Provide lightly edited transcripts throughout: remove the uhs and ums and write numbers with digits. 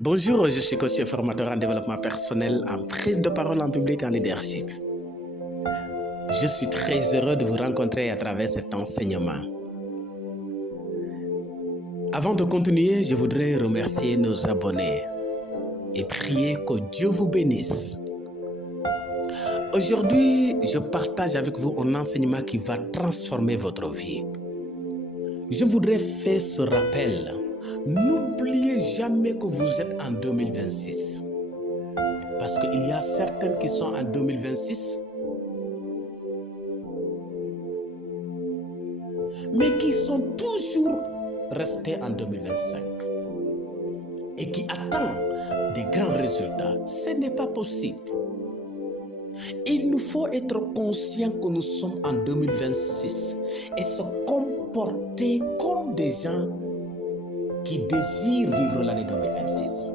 Bonjour, je suis coach et formateur en développement personnel, en prise de parole en public, en leadership. Je suis très heureux de vous rencontrer à travers cet enseignement. Avant de continuer, je voudrais remercier nos abonnés et prier que Dieu vous bénisse. Aujourd'hui, je partage avec vous un enseignement qui va transformer votre vie. Je voudrais faire ce rappel. N'oubliez jamais que vous êtes en 2026. Parce qu'il y a certaines qui sont en 2026, mais qui sont toujours restées en 2025 et qui attendent des grands résultats. Ce n'est pas possible. Il nous faut être conscients que nous sommes en 2026 et se comporter comme des gens qui désirent vivre l'année 2026.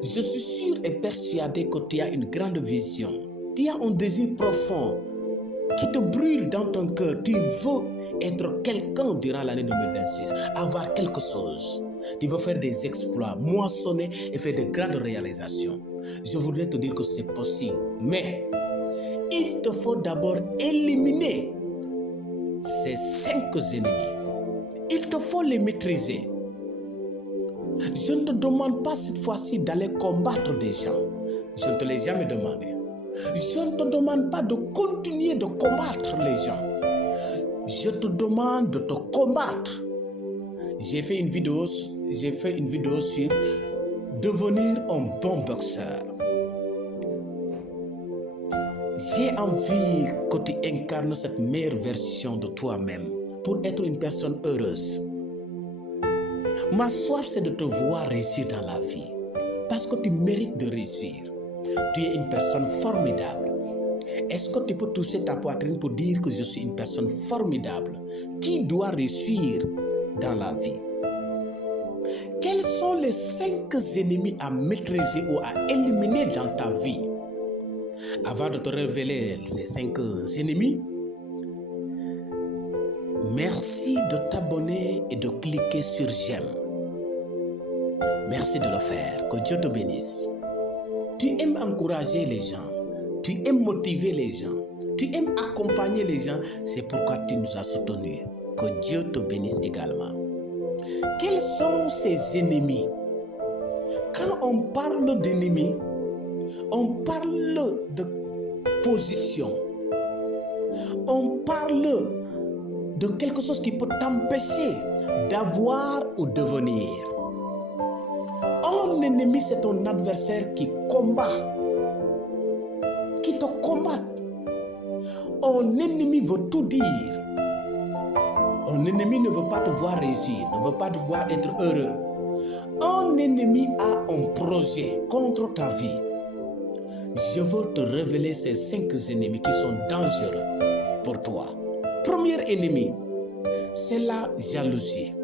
Je suis sûr et persuadé que tu as une grande vision. Tu as un désir profond qui te brûle dans ton cœur. Tu veux être quelqu'un durant l'année 2026, avoir quelque chose. Tu veux faire des exploits, moissonner et faire de grandes réalisations. Je voudrais te dire que c'est possible, mais il te faut d'abord éliminer ces 5 ennemis. Il te faut les maîtriser. Je ne te demande pas cette fois-ci d'aller combattre des gens. Je ne te l'ai jamais demandé. Je ne te demande pas de continuer de combattre les gens. Je te demande de te combattre. J'ai fait une vidéo sur devenir un bon boxeur. J'ai envie que tu incarnes cette meilleure version de toi-même pour être une personne heureuse. Ma soif, c'est de te voir réussir dans la vie. Parce que tu mérites de réussir. Tu es une personne formidable. Est-ce que tu peux toucher ta poitrine pour dire que je suis une personne formidable qui doit réussir dans la vie? Quels sont les 5 ennemis à maîtriser ou à éliminer dans ta vie? Avant de te révéler ces 5 ennemis, merci de t'abonner et de cliquer sur j'aime. Merci de le faire. Que Dieu te bénisse. Tu aimes encourager les gens. Tu aimes motiver les gens. Tu aimes accompagner les gens. C'est pourquoi tu nous as soutenus. Que Dieu te bénisse également. Quels sont ces ennemis? Quand on parle d'ennemis, on parle de position. On parle de quelque chose qui peut t'empêcher d'avoir ou devenir. Un ennemi, c'est ton adversaire qui combat, qui te combat. Un ennemi veut tout dire. Un ennemi ne veut pas te voir réussir, ne veut pas te voir être heureux. Un ennemi a un projet contre ta vie. Je veux te révéler ces 5 ennemis qui sont dangereux pour toi. Premier ennemi, c'est la jalousie.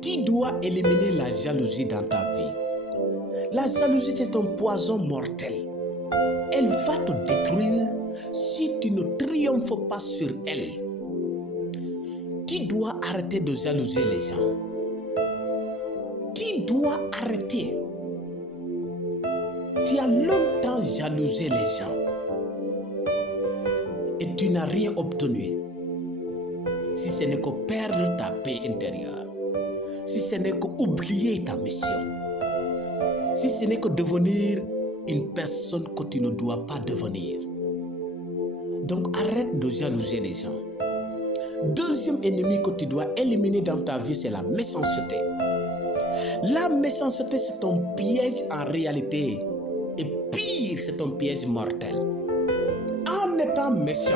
Tu dois éliminer la jalousie dans ta vie. La jalousie, c'est un poison mortel. Elle va te détruire si tu ne triomphes pas sur elle. Tu dois arrêter de jalouser les gens. Tu dois arrêter. Tu as longtemps jalousé les gens et tu n'as rien obtenu. Si ce n'est que perdre ta paix intérieure, si ce n'est qu'oublier ta mission, si ce n'est que devenir une personne que tu ne dois pas devenir. Donc arrête de jalouser les gens. Deuxième ennemi que tu dois éliminer dans ta vie, c'est la méchanceté. La méchanceté, c'est un piège en réalité. Et pire, c'est un piège mortel. En étant méchant,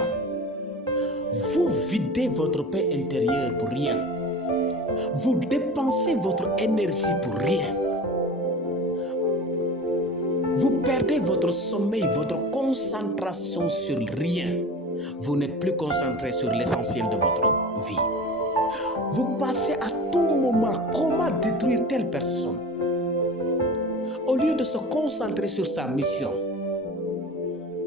vous videz votre paix intérieure pour rien. Vous dépensez votre énergie pour rien. Vous perdez votre sommeil, votre concentration sur rien. Vous n'êtes plus concentré sur l'essentiel de votre vie. Vous passez à tout moment comment détruire telle personne. Au lieu de se concentrer sur sa mission,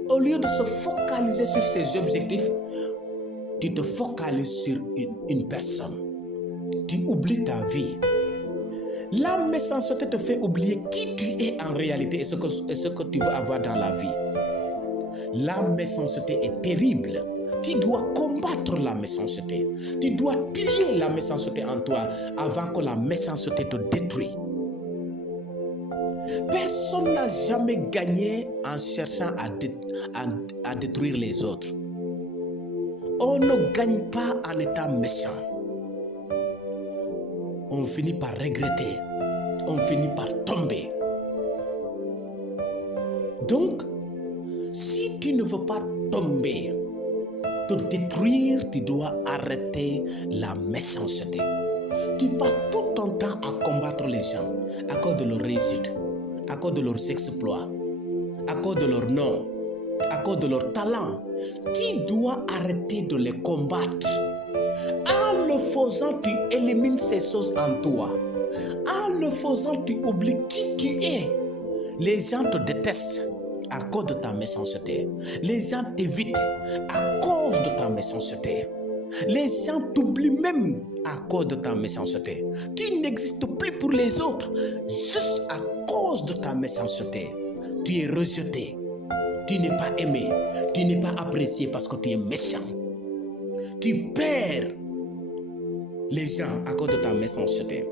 au lieu de se focaliser sur ses objectifs, tu te focalises sur une personne. Tu oublies ta vie. La méchanceté te fait oublier qui tu es en réalité et ce que tu veux avoir dans la vie. La méchanceté est terrible. Tu dois combattre la méchanceté. Tu dois tuer la méchanceté en toi avant que la méchanceté te détruise. Personne n'a jamais gagné en cherchant à détruire les autres. On ne gagne pas en étant méchant. On finit par regretter. On finit par tomber. Donc, si tu ne veux pas tomber, te détruire, tu dois arrêter la méchanceté. Tu passes tout ton temps à combattre les gens à cause de leur réussite, à cause de leurs exploits, à cause de leur nom, à cause de leur talent. Tu dois arrêter de les combattre. En le faisant, tu élimines ces choses en toi. En le faisant, tu oublies qui tu es. Les gens te détestent à cause de ta méchanceté. Les gens t'évitent à cause de ta méchanceté. Les gens t'oublient même à cause de ta méchanceté. Tu n'existes plus pour les autres juste à cause de ta méchanceté. Tu es rejeté. Tu n'es pas aimé. Tu n'es pas apprécié parce que tu es méchant. Tu perds les gens à cause de ta méchanceté.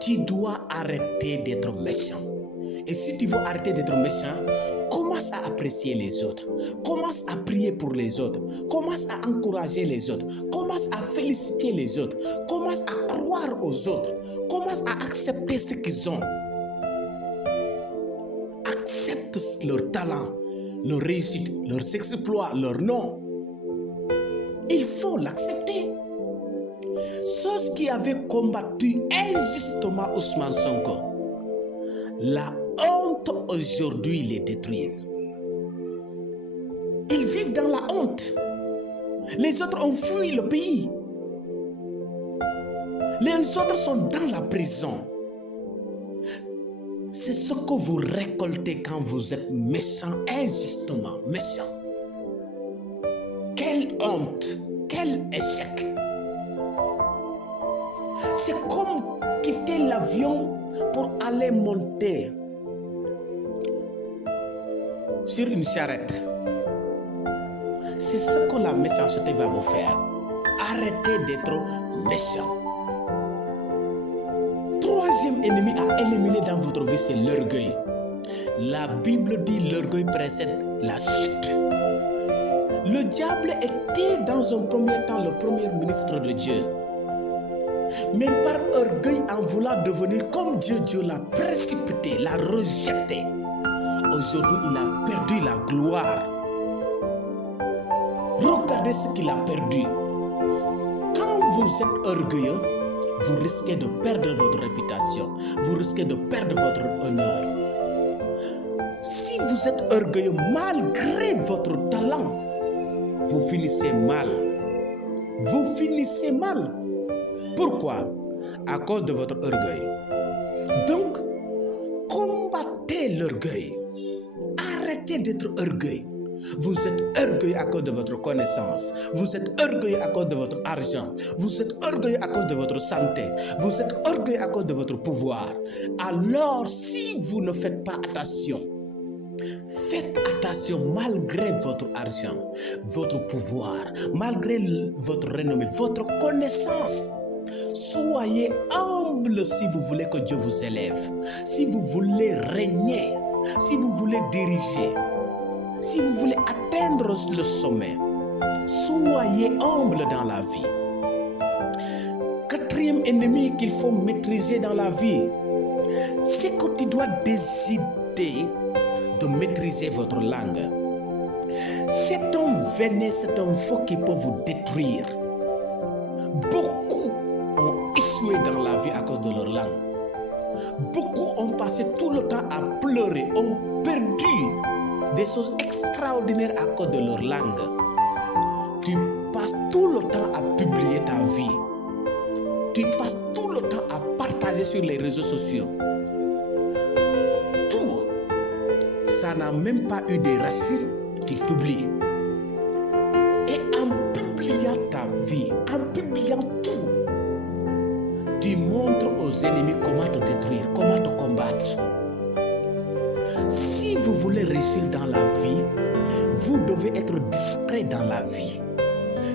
Tu dois arrêter d'être méchant. Et si tu veux arrêter d'être méchant, commence à apprécier les autres. Commence à prier pour les autres. Commence à encourager les autres. Commence à féliciter les autres. Commence à croire aux autres. Commence à accepter ce qu'ils ont. Accepte leur talent, leur réussite, leurs exploits, leur nom. Il faut l'accepter. Ceux qui avaient combattu injustement Ousmane Sonko, la honte aujourd'hui les détruise. Ils vivent dans la honte. Les autres ont fui le pays. Les autres sont dans la prison. C'est ce que vous récoltez quand vous êtes méchant, injustement méchant. Quelle honte, quel échec. C'est comme quitter l'avion pour aller monter sur une charrette. C'est ce que la méchanceté va vous faire. Arrêtez d'être méchant. Troisième ennemi à éliminer dans votre vie, c'est l'orgueil. La Bible dit l'orgueil précède la chute. Le diable était dans un premier temps le premier ministre de Dieu. Mais par orgueil, en voulant devenir comme Dieu, Dieu l'a précipité, l'a rejeté. Aujourd'hui, il a perdu la gloire. Regardez ce qu'il a perdu. Quand vous êtes orgueilleux, vous risquez de perdre votre réputation. Vous risquez de perdre votre honneur. Si vous êtes orgueilleux, malgré votre talent, vous finissez mal. Vous finissez mal. Pourquoi? À cause de votre orgueil. Donc, combattez l'orgueil. Arrêtez d'être orgueilleux. Vous êtes orgueilleux à cause de votre connaissance. Vous êtes orgueilleux à cause de votre argent. Vous êtes orgueilleux à cause de votre santé. Vous êtes orgueilleux à cause de votre pouvoir. Alors, si vous ne faites pas attention, faites attention malgré votre argent, votre pouvoir, malgré votre renommée, votre connaissance. Soyez humble si vous voulez que Dieu vous élève. Si vous voulez régner, si vous voulez diriger, si vous voulez atteindre le sommet, soyez humble dans la vie. Quatrième ennemi qu'il faut maîtriser dans la vie, c'est que tu dois décider de maîtriser votre langue. C'est un venin, c'est un feu qui peut vous détruire. Beaucoup ont échoué dans la vie à cause de leur langue. Beaucoup ont passé tout le temps à pleurer, ont perdu des choses extraordinaires à cause de leur langue. Tu passes tout le temps à publier ta vie. Tu passes tout le temps à partager sur les réseaux sociaux. Tout, ça n'a même pas eu de racines, tu publies. Et en publiant ta vie, en publiant tout, tu montres aux ennemis comment te détruire, comment te combattre. Si vous voulez réussir dans la vie, vous devez être discret dans la vie.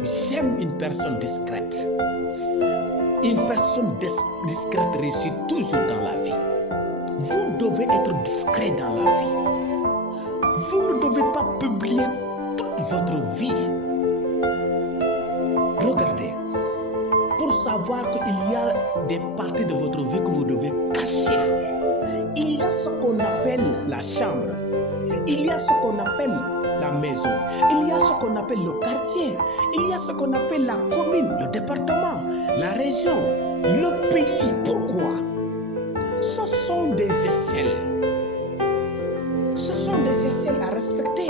J'aime une personne discrète. Une personne discrète réussit toujours dans la vie. Vous devez être discret dans la vie. Vous ne devez pas publier toute votre vie. Regardez, pour savoir qu'il y a des parties de votre vie que vous devez cacher. Il y a ce qu'on appelle la chambre. Il y a ce qu'on appelle la maison. Il y a ce qu'on appelle le quartier. Il y a ce qu'on appelle la commune, le département, la région, le pays. Pourquoi? Ce sont des échelles. Ce sont des échelles à respecter.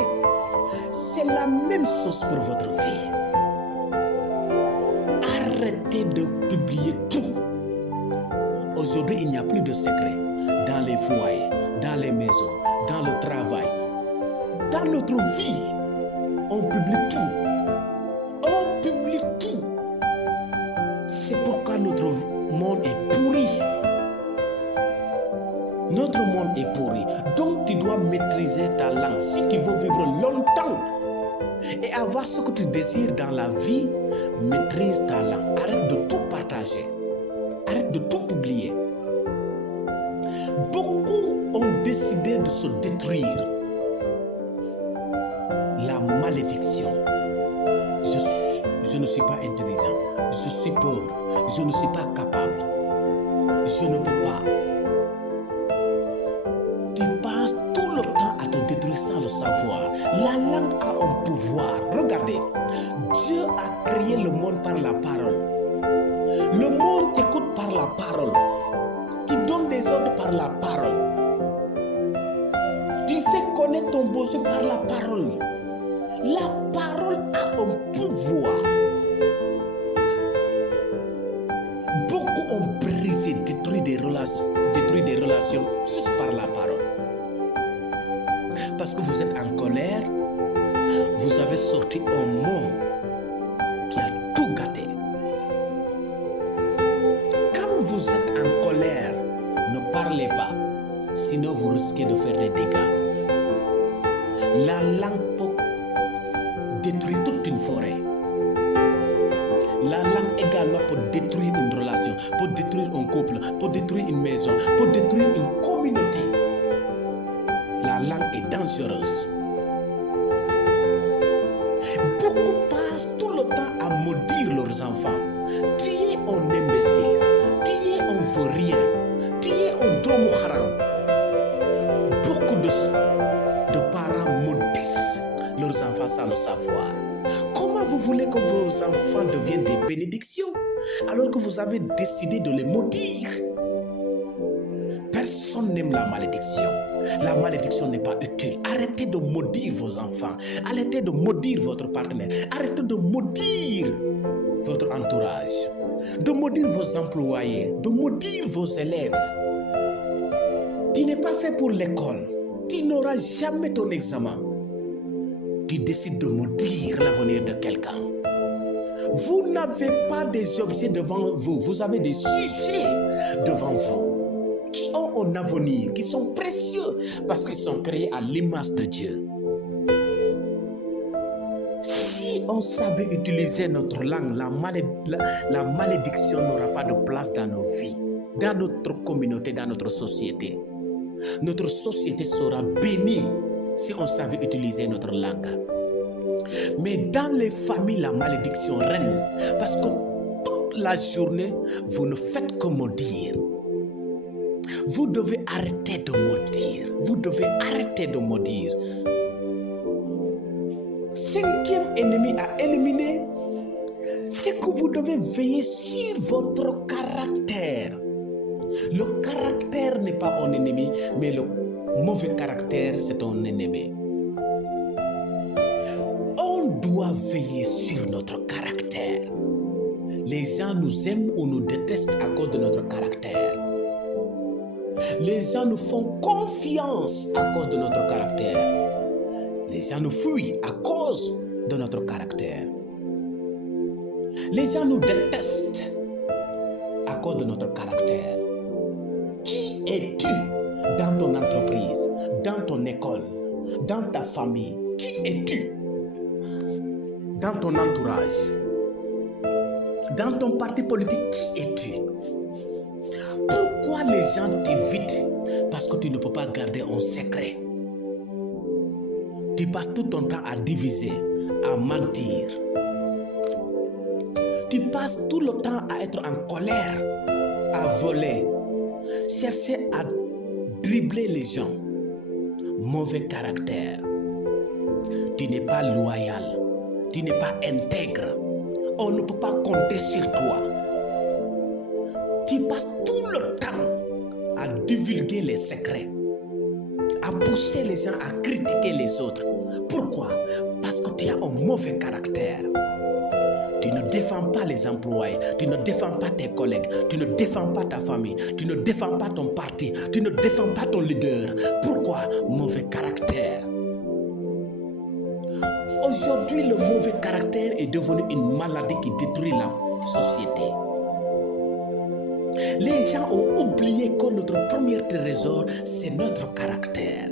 C'est la même chose pour votre vie. Arrêtez de publier tout. Aujourd'hui, il n'y a plus de secret. Dans les foyers, dans les maisons, dans le travail, dans notre vie, on publie tout. On publie tout. C'est pourquoi notre monde est pourri. Notre monde est pourri. Donc tu dois maîtriser ta langue. Si tu veux vivre longtemps et avoir ce que tu désires dans la vie, maîtrise ta langue. Arrête de tout partager. Arrête de tout publier. Beaucoup ont décidé de se détruire. La malédiction. Je ne suis pas intelligent. Je suis pauvre. Je ne suis pas capable. Je ne peux pas. Tu passes tout le temps à te détruire sans le savoir. La langue a un pouvoir. Regardez, Dieu a créé le monde par la parole. Le monde t'écoute par la parole. Tu donnes des ordres par la parole. Tu fais connaître ton besoin par la parole. La parole a un pouvoir. Beaucoup ont brisé, détruit des relations juste par la parole. Parce que vous êtes en colère, vous avez sorti un mot qui a tout gâté. Quand vous êtes en colère, ne parlez pas, sinon vous risquez de faire des dégâts. La langue peut détruire toute une forêt. La langue également peut détruire une relation, peut détruire un couple, peut détruire une maison, peut détruire une communauté. La langue est dangereuse. Beaucoup passent tout le temps à maudire leurs enfants. Tu es un imbécile, tu es un vaurien, tu es un doomu haram. Beaucoup de parents maudissent leurs enfants sans le savoir. Comment vous voulez que vos enfants deviennent des bénédictions alors que vous avez décidé de les maudire? Personne n'aime la malédiction. La malédiction n'est pas utile. Arrêtez de maudire vos enfants. Arrêtez de maudire votre partenaire. Arrêtez de maudire votre entourage. De maudire vos employés. De maudire vos élèves. Tu n'es pas fait pour l'école. Tu n'auras jamais ton examen. Tu décides de maudire l'avenir de quelqu'un. Vous n'avez pas des objets devant vous. Vous avez des sujets devant vous qui ont un avenir, qui sont précieux parce qu'ils sont créés à l'image de Dieu. Si on savait utiliser notre langue, la malédiction n'aura pas de place dans nos vies, dans notre communauté, dans notre société. Notre société sera bénie si on savait utiliser notre langue. Mais dans les familles, la malédiction règne parce que toute la journée, vous ne faites que maudire. Vous devez arrêter de maudire. Vous devez arrêter de maudire. Cinquième ennemi à éliminer, c'est que vous devez veiller sur votre caractère. Le caractère n'est pas un ennemi, mais le mauvais caractère, c'est un ennemi. On doit veiller sur notre caractère. Les gens nous aiment ou nous détestent à cause de notre caractère. Les gens nous font confiance à cause de notre caractère. Les gens nous fuient à cause de notre caractère. Les gens nous détestent à cause de notre caractère. es-tu dans ton entreprise, dans ton école, dans ta famille? Qui es-tu dans ton entourage? Dans ton parti politique, qui es-tu? Pourquoi les gens t'évitent? Parce que tu ne peux pas garder un secret. Tu passes tout ton temps à diviser, à mentir. Tu passes tout le temps à être en colère, à voler, chercher à dribbler les gens. Mauvais caractère. Tu n'es pas loyal. Tu n'es pas intègre. On ne peut pas compter sur toi. Tu passes tout le temps à divulguer les secrets, à pousser les gens à critiquer les autres. Pourquoi? Parce que tu as un mauvais caractère. Tu ne défends pas les employés, tu ne défends pas tes collègues, tu ne défends pas ta famille, tu ne défends pas ton parti, tu ne défends pas ton leader. Pourquoi? Mauvais caractère. Aujourd'hui, le mauvais caractère est devenu une maladie qui détruit la société. Les gens ont oublié que notre premier trésor, c'est notre caractère.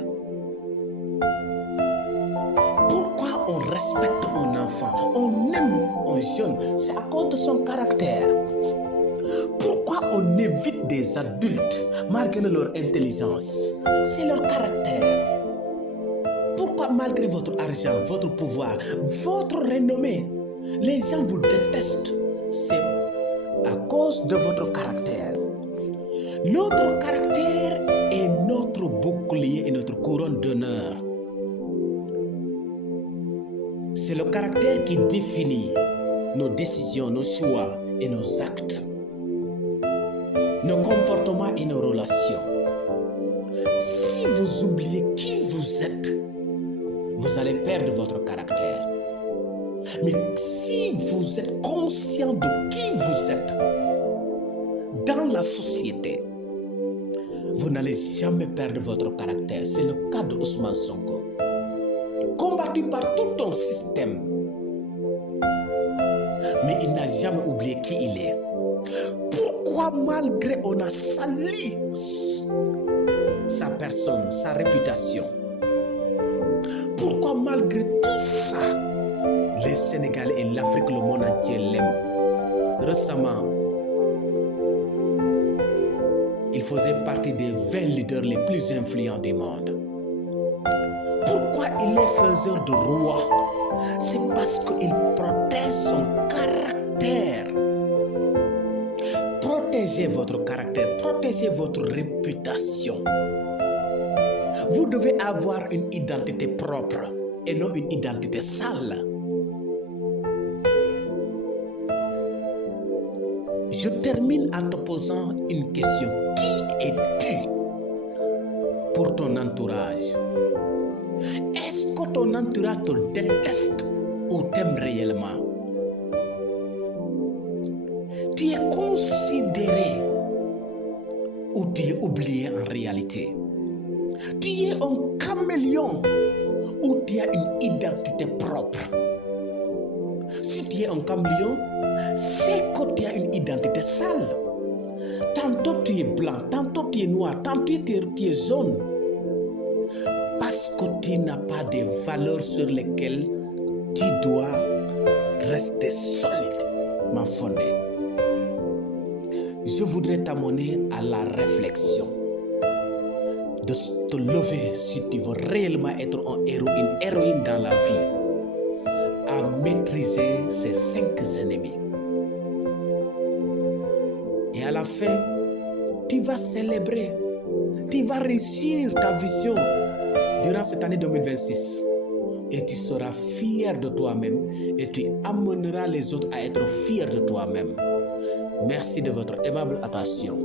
Pourquoi on respecte un enfant, on aime un jeune? C'est à cause de son caractère. Pourquoi on évite des adultes malgré leur intelligence? C'est leur caractère. Pourquoi malgré votre argent, votre pouvoir, votre renommée, les gens vous détestent? C'est à cause de votre caractère. Notre caractère est notre bouclier et notre couronne d'honneur. C'est le caractère qui définit nos décisions, nos choix et nos actes, nos comportements et nos relations. Si vous oubliez qui vous êtes, vous allez perdre votre caractère. Mais si vous êtes conscient de qui vous êtes dans la société, vous n'allez jamais perdre votre caractère. C'est le cas de Ousmane Sonko. Combattu par tout ton système, mais il n'a jamais oublié qui il est. Pourquoi malgré on a sali sa personne, sa réputation, pourquoi malgré tout ça, les Sénégalais et l'Afrique, le monde entier l'aiment? Récemment, il faisait partie des 20 leaders les plus influents du monde. Pourquoi il est faiseur de roi? C'est parce qu'il protège son caractère. Protégez votre caractère, protégez votre réputation. Vous devez avoir une identité propre et non une identité sale. Je termine en te posant une question. Qui es-tu pour ton entourage? Est-ce que ton entourage te déteste ou t'aime réellement? Tu es considéré ou tu es oublié en réalité? Tu es un caméléon ou tu as une identité propre? Si tu es un caméléon, c'est que tu as une identité sale. Tantôt tu es blanc, tantôt tu es noir, tantôt tu es jaune. Parce que tu n'as pas de valeurs sur lesquelles tu dois rester solide, ma fondée. Je voudrais t'amener à la réflexion, de te lever si tu veux réellement être un héros, une héroïne dans la vie, à maîtriser ces 5 ennemis. Et à la fin, tu vas célébrer, tu vas réussir ta vision durant cette année 2026. Et tu seras fier de toi-même et tu amèneras les autres à être fiers de toi-même. Merci de votre aimable attention.